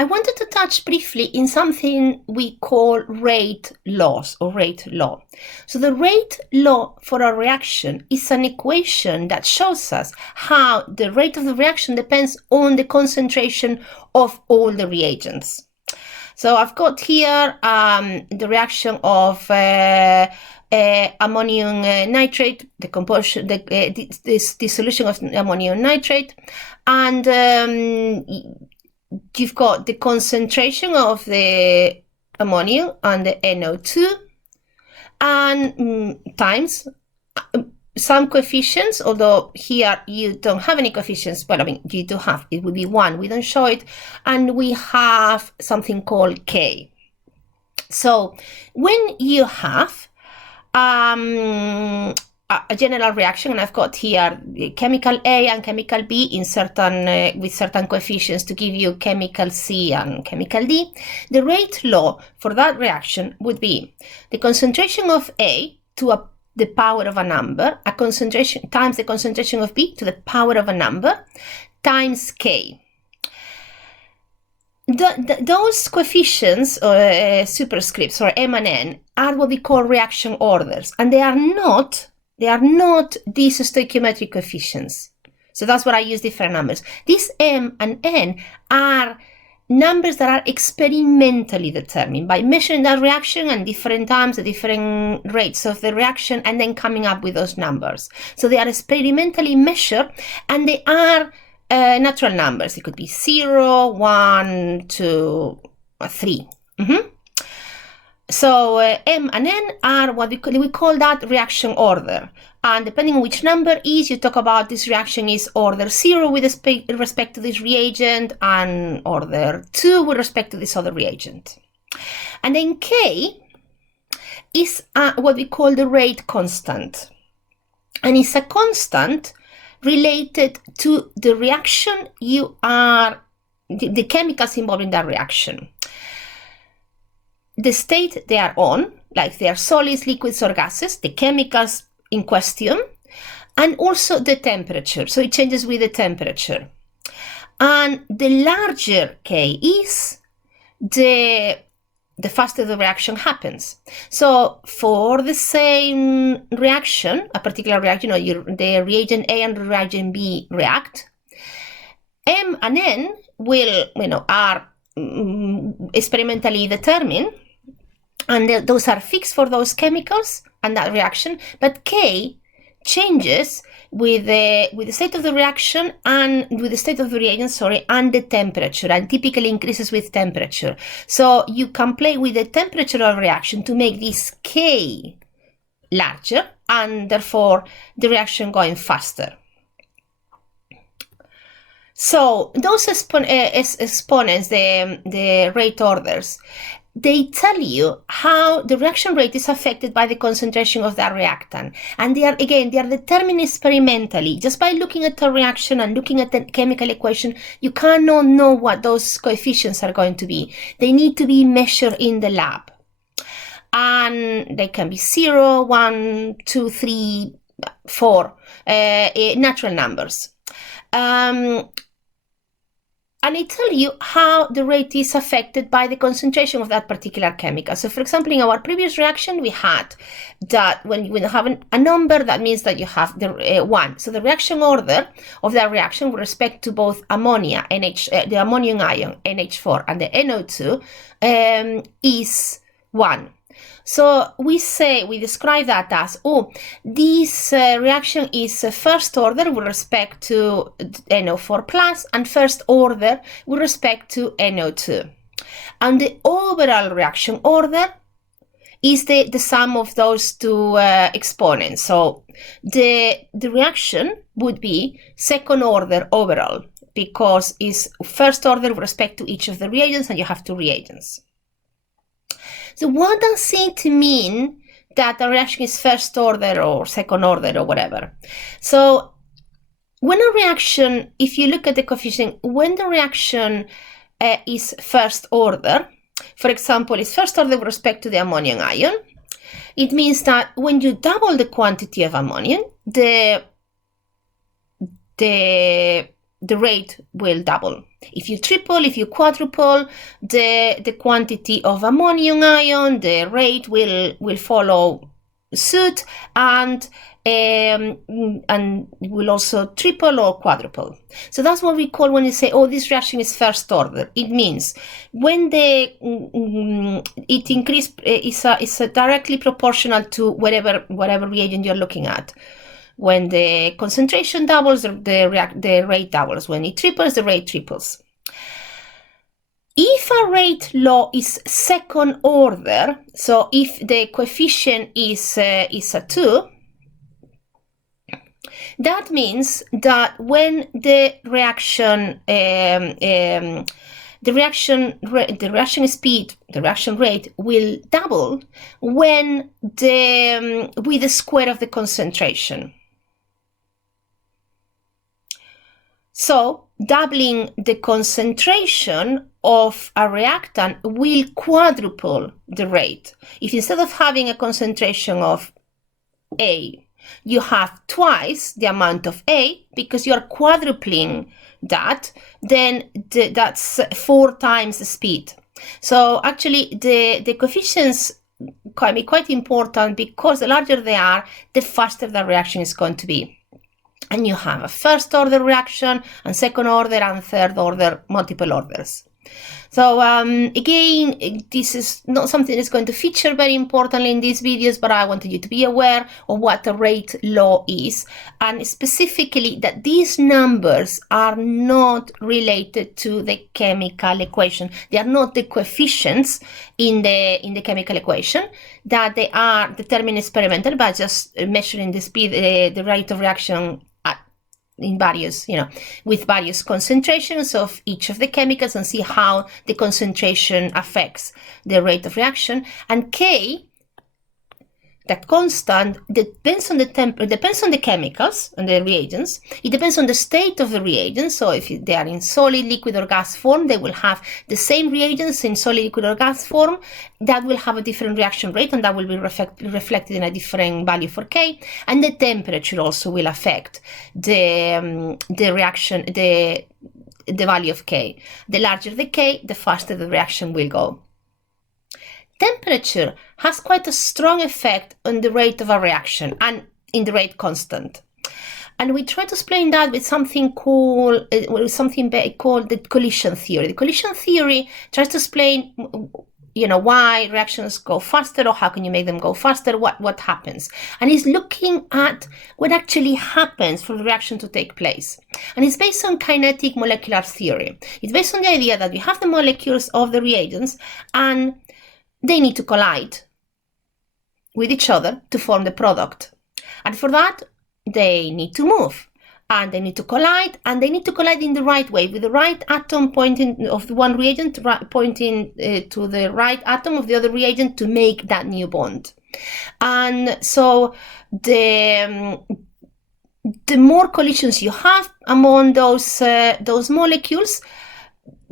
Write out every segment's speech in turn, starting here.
I wanted to touch briefly in something we call rate laws or rate law. So the rate law for a reaction is an equation that shows us how the rate of the reaction depends on the concentration of all the reagents. So I've got here the reaction of ammonium nitrate, the composition, this dissolution of ammonium nitrate, and you've got the concentration of the ammonium and the NO2, and times some coefficients, although here you don't have any coefficients. Well, I mean, you do have, it would be 1. We don't show it. And we have something called K. So when you have a general reaction, and I've got here chemical A and chemical B in certain with certain coefficients to give you chemical C and chemical D, the rate law for that reaction would be the concentration of A to the power of a number, a concentration times the concentration of B to the power of a number, times K. Those coefficients or superscripts, or M and N, are what we call reaction orders, and they are not these stoichiometric coefficients. So that's what I use different numbers. These M and N are numbers that are experimentally determined by measuring that reaction and different times, the different rates of the reaction, and then coming up with those numbers. So they are experimentally measured, and they are natural numbers. It could be 0, 1, 2, 3. So M and N are what we call that reaction order. And depending on which number is, you talk about this reaction is order 0 with respect to this reagent, and order 2 with respect to this other reagent. And then K is what we call the rate constant. And it's a constant related to the reaction the chemicals involved in that reaction. The state they are on, like they are solids, liquids, or gases, the chemicals in question, and also the temperature. So it changes with the temperature. And the larger K is, the faster the reaction happens. So for the same reaction, a particular reaction, the reagent A and the reagent B react, M and N are experimentally determined, and those are fixed for those chemicals and that reaction, but K changes with the state of the reaction and with the state of the reagent, and the temperature, and typically increases with temperature. So you can play with the temperature of reaction to make this K larger, and therefore the reaction going faster. So those exponents, the rate orders, they tell you how the reaction rate is affected by the concentration of that reactant. And they are determined experimentally. Just by looking at the reaction and looking at the chemical equation, you cannot know what those coefficients are going to be. They need to be measured in the lab. And they can be 0, 1, 2, 3, 4, natural numbers. And it tells you how the rate is affected by the concentration of that particular chemical. So for example, in our previous reaction, we had that when you have a number, that means that you have the 1. So the reaction order of that reaction with respect to both ammonia, the ammonium ion, NH4, and the NO2 is 1. So we describe that as, this reaction is first order with respect to NO4 plus and first order with respect to NO2. And the overall reaction order is the sum of those two exponents. So the reaction would be second order overall, because it's first order with respect to each of the reagents, and you have two reagents. So what does it mean that a reaction is first order or second order or whatever? So when a reaction, if you look at the coefficient, when the reaction is first order, for example, it's first order with respect to the ammonium ion, it means that when you double the quantity of ammonium, the the rate will double. If you triple, if you quadruple the quantity of ammonium ion, the rate will follow suit, and will also triple or quadruple. So that's what we call when you say, oh, this reaction is first order. It means when it increase is directly proportional to whatever reagent you're looking at. When the concentration doubles, the rate doubles. When it triples, the rate triples. If a rate law is second order, so if the coefficient is a 2, that means that when the reaction speed, the reaction rate will double when with the square of the concentration. So doubling the concentration of a reactant will quadruple the rate. If instead of having a concentration of A, you have twice the amount of A, because you are quadrupling that, then that's 4 times the speed. So actually the coefficients can be quite important, because the larger they are, the faster the reaction is going to be. And you have a first order reaction, and second order, and third order, multiple orders. So again, this is not something that's going to feature very importantly in these videos, but I wanted you to be aware of what the rate law is, and specifically that these numbers are not related to the chemical equation. They are not the coefficients in the chemical equation, that they are determined experimentally by just measuring the speed, the rate of reaction in various, with various concentrations of each of the chemicals, and see how the concentration affects the rate of reaction. And K, that constant, depends on the depends on the chemicals and the reagents. It depends on the state of the reagents. So if they are in solid, liquid, or gas form, they will have the same reagents in solid, liquid, or gas form. That will have a different reaction rate, and that will be reflected in a different value for K. And the temperature also will affect the reaction, the value of K. The larger the K, the faster the reaction will go. Temperature has quite a strong effect on the rate of a reaction and in the rate constant. And we try to explain that with something called the collision theory. The collision theory tries to explain why reactions go faster, or how can you make them go faster, what happens. And it's looking at what actually happens for the reaction to take place. And it's based on kinetic molecular theory. It's based on the idea that you have the molecules of the reagents, and they need to collide with each other to form the product. And for that, they need to move, and they need to collide, and they need to collide in the right way, with the right atom pointing of the one reagent pointing to the right atom of the other reagent to make that new bond. And so the more collisions you have among those molecules,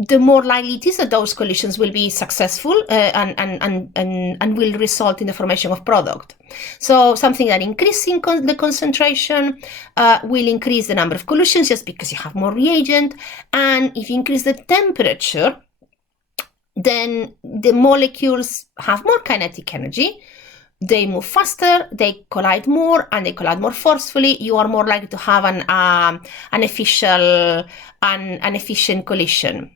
the more likely it is that those collisions will be successful and will result in the formation of product. So something that increasing the concentration will increase the number of collisions, just because you have more reagent. And if you increase the temperature, then the molecules have more kinetic energy. They move faster, they collide more, and they collide more forcefully. You are more likely to have an efficient collision.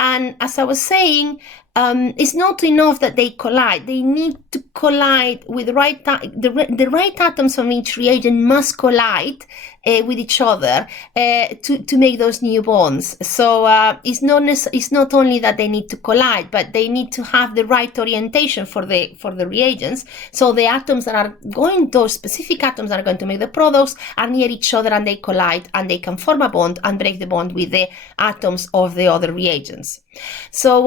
And as I was saying, it's not enough that they collide. They need to collide with the right atoms from each reagent must collide with each other to make those new bonds. So it's not only that they need to collide, but they need to have the right orientation for the reagents. So the atoms that are those specific atoms that are going to make the products are near each other, and they collide, and they can form a bond and break the bond with the atoms of the other reagents. So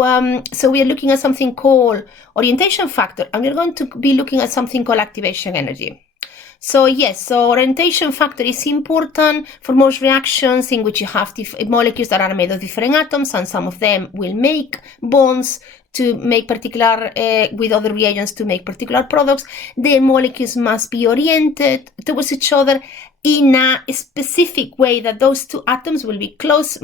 we are looking at something called orientation factor, and we're going to be looking at something called activation energy. So yes, so orientation factor is important for most reactions in which you have molecules that are made of different atoms, and some of them will make bonds to make particular, with other reagents to make particular products. The molecules must be oriented towards each other in a specific way that those two atoms will be close,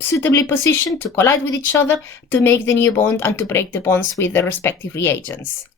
suitably positioned to collide with each other to make the new bond and to break the bonds with the respective reagents.